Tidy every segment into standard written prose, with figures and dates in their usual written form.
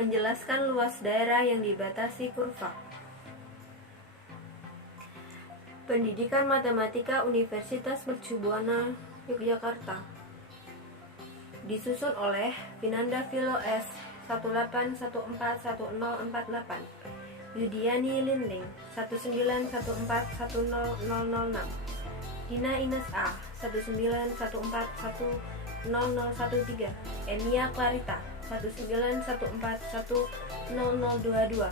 Menjelaskan luas daerah yang dibatasi kurva. Pendidikan Matematika Universitas Mercubuana, Yogyakarta. Disusun oleh Vinanda Philo S. 18141048, Yudiani Linling 1914100006, Dina Ines A. 1914100013, Enia Clarita 1914100022.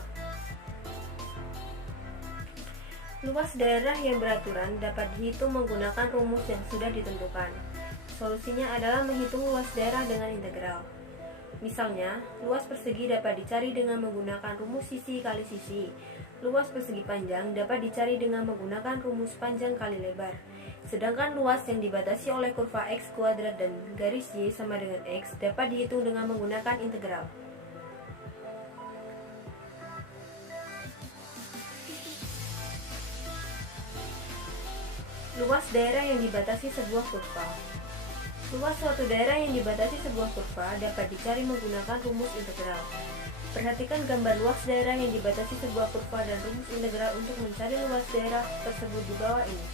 Luas daerah yang beraturan dapat dihitung menggunakan rumus yang sudah ditentukan. Solusinya adalah menghitung luas daerah dengan integral. Misalnya, luas persegi dapat dicari dengan menggunakan rumus sisi kali sisi. Luas persegi panjang dapat dicari dengan menggunakan rumus panjang kali lebar. Sedangkan luas yang dibatasi oleh kurva x kuadrat dan garis y sama dengan x dapat dihitung dengan menggunakan integral. Luas daerah yang dibatasi sebuah kurva. Luas suatu daerah yang dibatasi sebuah kurva dapat dicari menggunakan rumus integral. Perhatikan gambar luas daerah yang dibatasi sebuah kurva dan rumus integral untuk mencari luas daerah tersebut di bawah ini.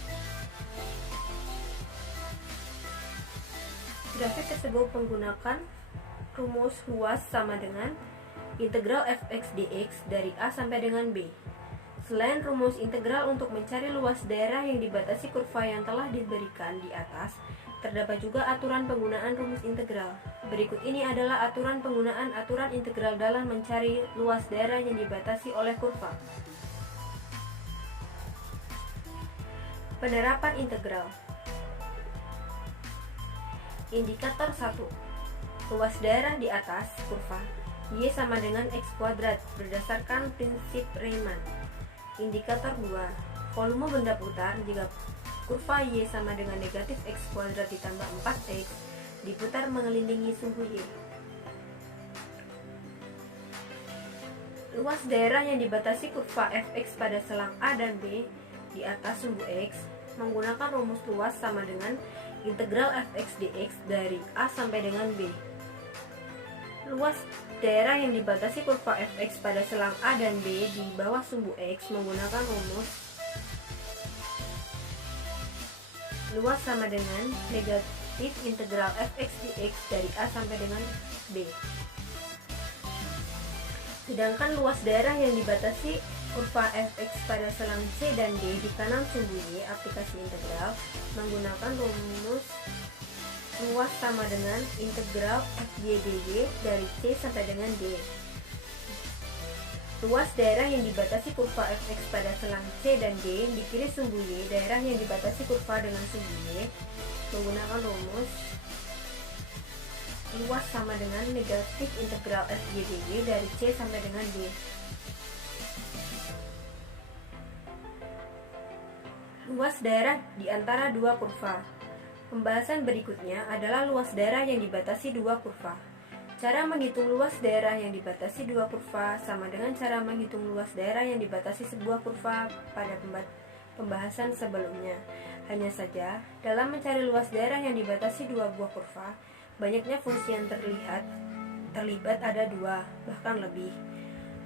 Grafik tersebut menggunakan rumus luas sama dengan integral fx dx dari A sampai dengan B. Selain rumus integral untuk mencari luas daerah yang dibatasi kurva yang telah diberikan di atas, terdapat juga aturan penggunaan rumus integral. Berikut ini adalah aturan penggunaan aturan integral dalam mencari luas daerah yang dibatasi oleh kurva. Penerapan integral. Indikator 1. Luas daerah di atas kurva y sama dengan x kuadrat berdasarkan prinsip Riemann. Indikator 2. Volume benda putar jika kurva y sama dengan negatif x kuadrat ditambah 4x diputar mengelilingi sumbu y. Luas daerah yang dibatasi kurva fx pada selang A dan B di atas sumbu x menggunakan rumus luas sama dengan integral fx dx dari A sampai dengan B. Luas daerah yang dibatasi kurva fx pada selang A dan B di bawah sumbu x menggunakan rumus luas sama dengan negatif integral fx dx dari A sampai dengan B. Sedangkan luas daerah yang dibatasi kurva fx pada selang C dan D di kanan sumbu y aplikasi integral menggunakan rumus luas sama dengan integral fy dy dari C sampai dengan D. Luas daerah yang dibatasi kurva fx pada selang C dan D di kiri sumbu y, daerah yang dibatasi kurva dengan sumbu y, menggunakan rumus luas sama dengan negatif integral fy dy dari C sampai dengan D. Luas daerah di antara dua kurva. Pembahasan berikutnya adalah luas daerah yang dibatasi dua kurva. Cara menghitung luas daerah yang dibatasi dua kurva sama dengan cara menghitung luas daerah yang dibatasi sebuah kurva pada pembahasan sebelumnya. Hanya saja, dalam mencari luas daerah yang dibatasi dua buah kurva, banyaknya fungsi yang terlibat ada dua, bahkan lebih.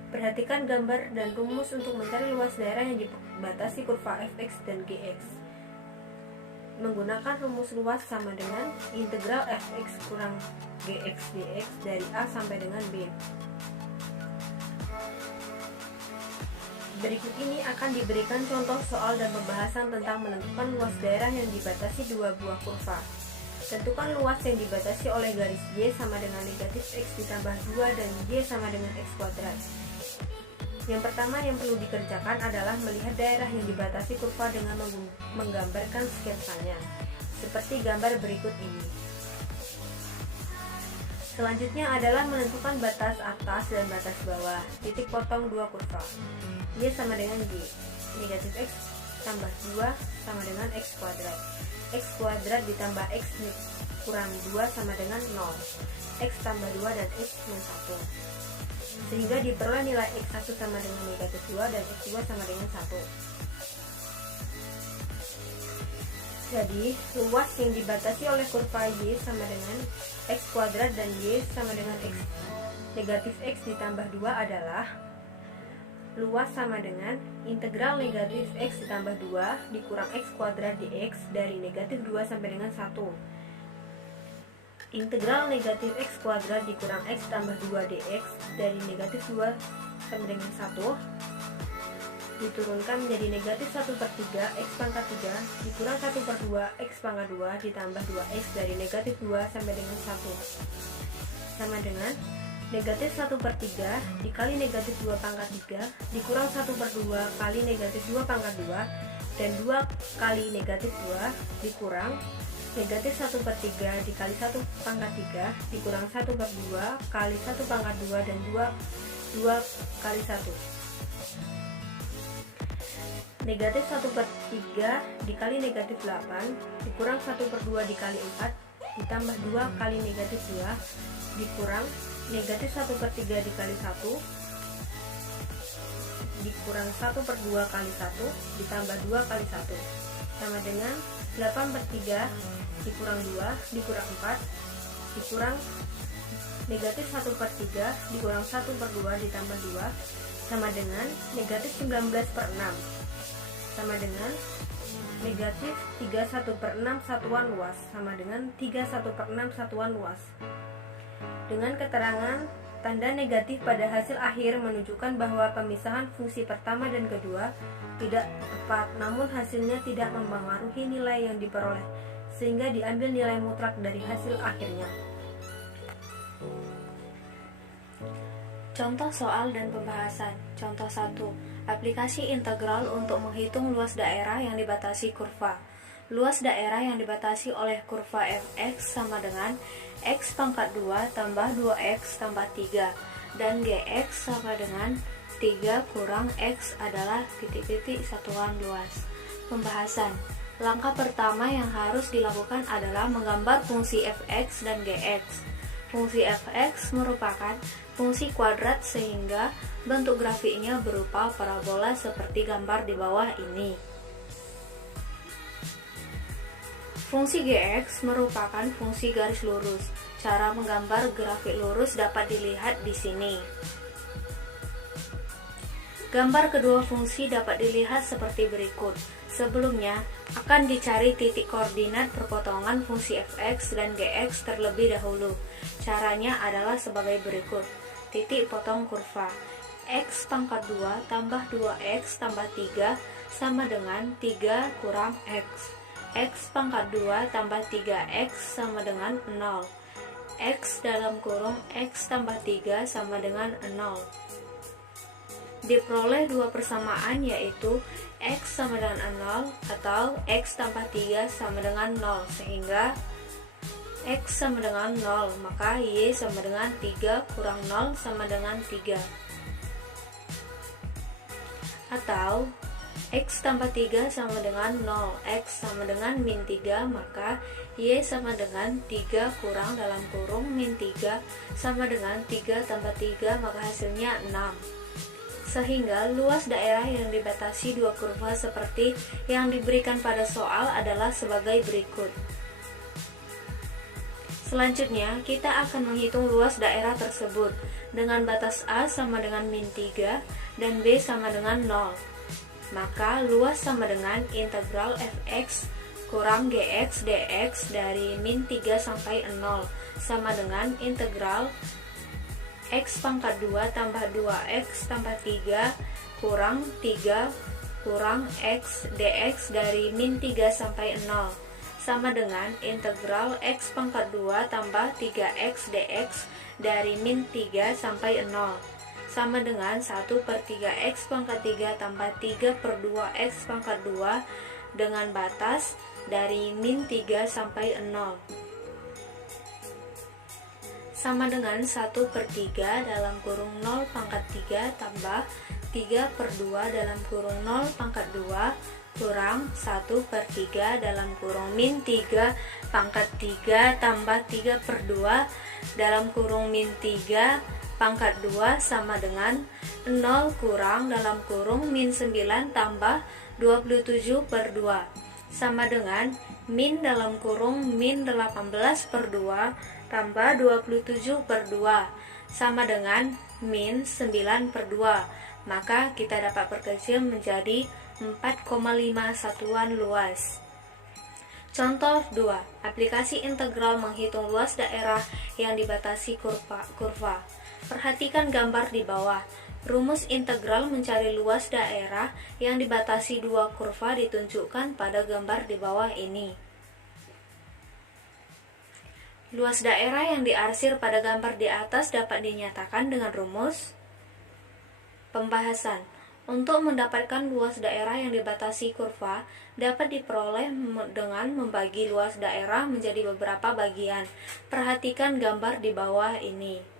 Perhatikan gambar dan rumus untuk mencari luas daerah yang dibatasi kurva fx dan gx. Menggunakan rumus luas sama dengan integral fx kurang gx dx dari A sampai dengan B. Berikut ini akan diberikan contoh soal dan pembahasan tentang menentukan luas daerah yang dibatasi dua buah kurva. Tentukan luas yang dibatasi oleh garis y sama dengan negatif x ditambah 2 dan y sama dengan x kuadrat. Yang pertama yang perlu dikerjakan adalah melihat daerah yang dibatasi kurva dengan menggambarkan sketsanya, seperti gambar berikut ini. Selanjutnya adalah menentukan batas atas dan batas bawah, titik potong dua kurva. Y sama dengan y, negatif x tambah 2 sama dengan x kuadrat. X kuadrat ditambah x kurang 2 sama dengan 0. X tambah 2 dan x min 1. Sehingga diperoleh nilai x1 sama dengan negatif 2 dan x2 sama dengan 1. Jadi, luas yang dibatasi oleh kurva y sama dengan x kuadrat dan y sama dengan x negatif X ditambah 2 adalah luas sama dengan integral negatif X ditambah 2 dikurang X kuadrat dx dari negatif 2 sampai dengan 1. Integral negatif X kuadrat dikurang X tambah 2 dx dari negatif 2 sampai dengan 1 diturunkan menjadi negatif 1/3 X pangkat 3 dikurang 1/2 X pangkat 2 ditambah 2X dari negatif 2 sampai dengan 1 sama dengan negatif 1/3 dikali negatif 2 pangkat 3 dikurang 1/2 kali negatif 2 pangkat 2 dan 2 kali negatif 2 dikurang negatif 1/3 dikali 1 pangkat 3 dikurang 1/2 kali 1 pangkat 2 dan 2 kali 1. Negatif 1/3 dikali negatif 8 dikurang 1/2 dikali 4 ditambah 2 kali negatif 2 dikurang negatif 1/3 dikali 1 dikurang 1/2 kali 1 ditambah 2 kali 1 sama dengan 8/3 dikurang 2 dikurang 4 dikurang negatif 1/3 dikurang 1/2 ditambah 2 sama dengan negatif 19/6 sama dengan negatif 31/6 satuan luas sama dengan 31/6 satuan luas. Dengan keterangan tanda negatif pada hasil akhir menunjukkan bahwa pemisahan fungsi pertama dan kedua tidak tepat, namun hasilnya tidak mempengaruhi nilai yang diperoleh, sehingga diambil nilai mutlak dari hasil akhirnya. Contoh soal dan pembahasan. Contoh 1. Aplikasi integral untuk menghitung luas daerah yang dibatasi kurva. Luas daerah yang dibatasi oleh kurva fx sama dengan x pangkat 2 tambah 2x tambah 3 dan gx sama dengan 3 kurang x adalah titik-titik satuan luas. Pembahasan. Langkah pertama yang harus dilakukan adalah menggambar fungsi fx dan gx. Fungsi fx merupakan fungsi kuadrat sehingga bentuk grafiknya berupa parabola seperti gambar di bawah ini. Fungsi gx merupakan fungsi garis lurus. Cara menggambar grafik lurus dapat dilihat di sini. Gambar kedua fungsi dapat dilihat seperti berikut. Sebelumnya, akan dicari titik koordinat perpotongan fungsi fx dan gx terlebih dahulu. Caranya adalah sebagai berikut. Titik potong kurva. X pangkat 2 tambah 2x tambah 3 sama dengan 3 kurang x. X pangkat 2 tambah 3x sama dengan 0. X dalam kurung x tambah 3 sama dengan 0. Diperoleh dua persamaan yaitu x sama dengan 0 atau x tambah 3 sama dengan 0, sehingga x sama dengan 0, maka y sama dengan 3 kurang 0 sama dengan 3. Atau x tambah 3 sama dengan 0, x sama dengan min 3, maka y sama dengan 3 kurang dalam kurung min 3 sama dengan 3 tambah 3, maka hasilnya 6. Sehingga luas daerah yang dibatasi dua kurva seperti yang diberikan pada soal adalah sebagai berikut. Selanjutnya, kita akan menghitung luas daerah tersebut dengan batas A sama dengan min 3 dan B sama dengan 0. Maka luas sama dengan integral fx kurang gx dx dari min 3 sampai 0 sama dengan integral x pangkat 2 tambah 2x tambah 3 kurang 3 kurang x dx dari min 3 sampai 0 sama dengan integral x pangkat 2 tambah 3x dx dari min 3 sampai 0 sama dengan 1/3 x pangkat 3 tambah 3/2 x pangkat 2 dengan batas dari min 3 sampai 0 sama dengan 1/3 dalam kurung 0 pangkat 3 tambah 3/2 dalam kurung 0 pangkat 2 kurang 1/3 dalam kurung min 3 pangkat 3 tambah 3/2 dalam kurung min 3 pangkat 2 sama dengan 0 kurang dalam kurung min 9 tambah 27/2 sama dengan min dalam kurung min 18/2 tambah 27/2 sama dengan min 9/2. Maka kita dapat perkecil menjadi 4,5 satuan luas. Contoh 2. Aplikasi integral menghitung luas daerah yang dibatasi kurva. Perhatikan gambar di bawah. Rumus integral mencari luas daerah yang dibatasi dua kurva ditunjukkan pada gambar di bawah ini. Luas daerah yang diarsir pada gambar di atas dapat dinyatakan dengan rumus pembahasan. Untuk mendapatkan luas daerah yang dibatasi kurva dapat diperoleh dengan membagi luas daerah menjadi beberapa bagian. Perhatikan gambar di bawah ini.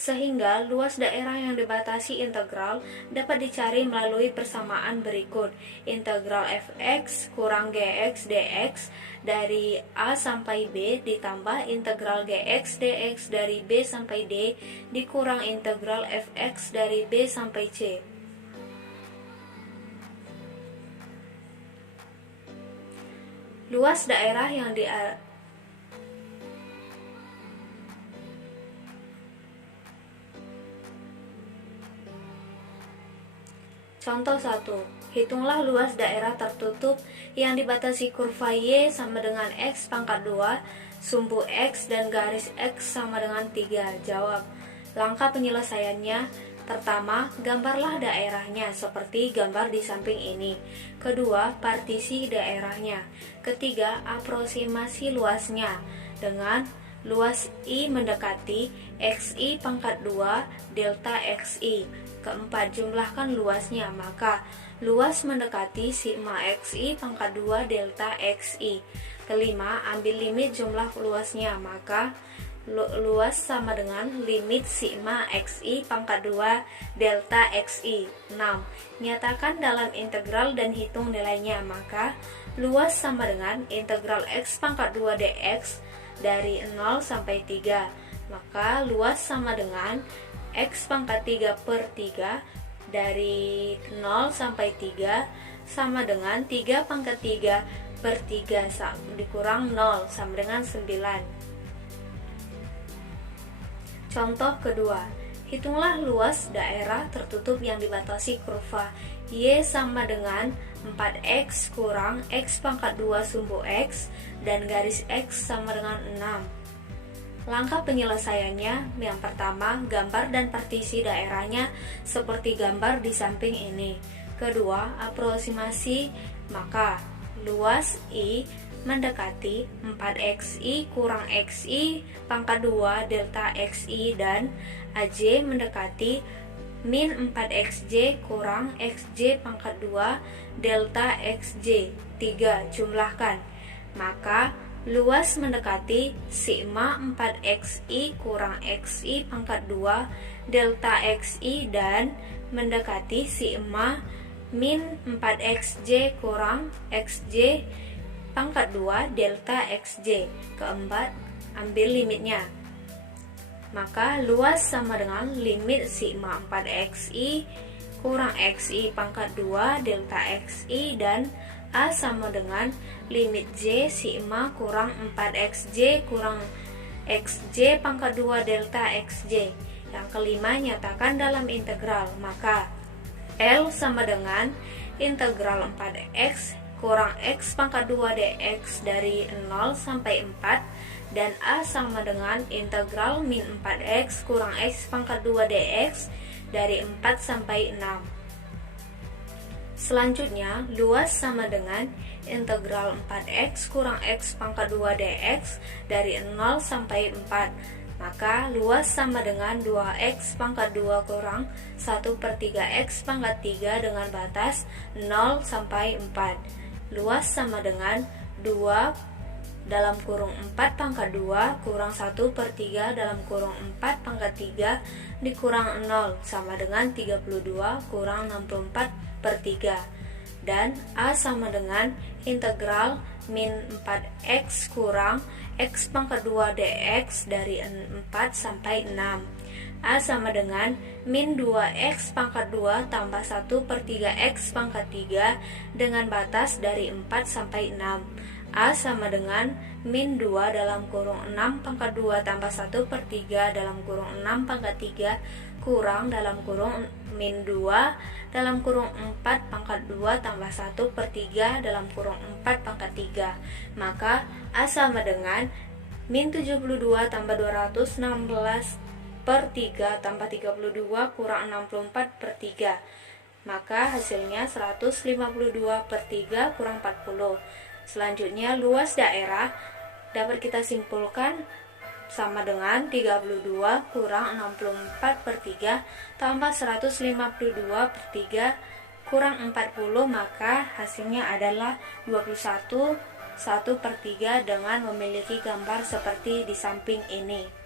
Sehingga luas daerah yang dibatasi integral dapat dicari melalui persamaan berikut. Integral fx kurang gx dx dari a sampai b ditambah integral gx dx dari b sampai d dikurang integral fx dari b sampai c. Luas daerah yang Contoh 1. Hitunglah luas daerah tertutup yang dibatasi kurva Y sama dengan X pangkat 2, sumbu X dan garis X sama dengan 3. Jawab. Langkah penyelesaiannya: pertama, gambarlah daerahnya seperti gambar di samping ini. Kedua, partisi daerahnya. Ketiga, aproksimasi luasnya dengan luas I mendekati XI pangkat 2 delta XI. Keempat, jumlahkan luasnya, maka luas mendekati sigma XI pangkat 2 delta XI. Kelima, ambil limit jumlah luasnya, maka luas sama dengan limit sigma XI pangkat 2 delta XI. 6. Nyatakan dalam integral dan hitung nilainya, maka luas sama dengan integral X pangkat 2 dx dari 0 sampai 3. Maka luas sama dengan X pangkat 3 per 3 dari 0 sampai 3 sama dengan 3 pangkat 3 per 3 dikurang 0 sama dengan 9. Contoh kedua, hitunglah luas daerah tertutup yang dibatasi kurva Y sama dengan 4X kurang X pangkat 2 sumbu X dan garis X sama dengan 6. Langkah penyelesaiannya: yang pertama, gambar dan partisi daerahnya seperti gambar di samping ini. Kedua, aproksimasi, maka luas I mendekati 4XI kurang XI pangkat 2 delta XI dan AJ mendekati min 4XJ kurang XJ pangkat 2 delta XJ. 3. Jumlahkan, maka luas mendekati sigma 4XI kurang XI pangkat 2 delta XI dan mendekati sigma min 4XJ kurang XJ pangkat 2 delta XJ. Keempat, ambil limitnya, maka luas sama dengan limit sigma 4XI kurang XI pangkat 2 delta XI dan A sama dengan limit J sigma kurang 4XJ kurang XJ pangkat 2 delta XJ. Yang kelima, nyatakan dalam integral, maka L sama dengan integral 4X kurang X pangkat 2 dx dari 0 sampai 4 dan A sama dengan integral min 4X kurang X pangkat 2 dx dari 4 sampai 6. Selanjutnya, luas sama dengan integral 4X kurang X pangkat 2 dx dari 0 sampai 4. Maka luas sama dengan 2X pangkat 2 kurang 1 per 3X pangkat 3 dengan batas 0 sampai 4. Luas sama dengan 2 dalam kurung 4 pangkat 2 kurang 1 per 3 dalam kurung 4 pangkat 3 dikurang 0 sama dengan 32 kurang 64 per 3. Dan A sama dengan integral min 4X kurang X pangkat 2 dx dari 4 sampai 6. A sama dengan min 2X pangkat 2 tambah 1 per 3X pangkat 3 dengan batas dari 4 sampai 6. A sama dengan min 2 dalam kurung 6 pangkat 2 tambah 1 per 3 dalam kurung 6 pangkat 3 kurang dalam kurung min 2 dalam kurung 4 pangkat 2 tambah 1 per 3 dalam kurung 4 pangkat 3. Maka A sama dengan min 72 tambah 216 per 3 tambah 32 kurang 64 per 3. Maka hasilnya 152 per 3 kurang 40. Selanjutnya luas daerah dapat kita simpulkan sama dengan 32 kurang 64 per 3 tambah 152 per 3 kurang 40, maka hasilnya adalah 21 1 per 3 dengan memiliki gambar seperti di samping ini.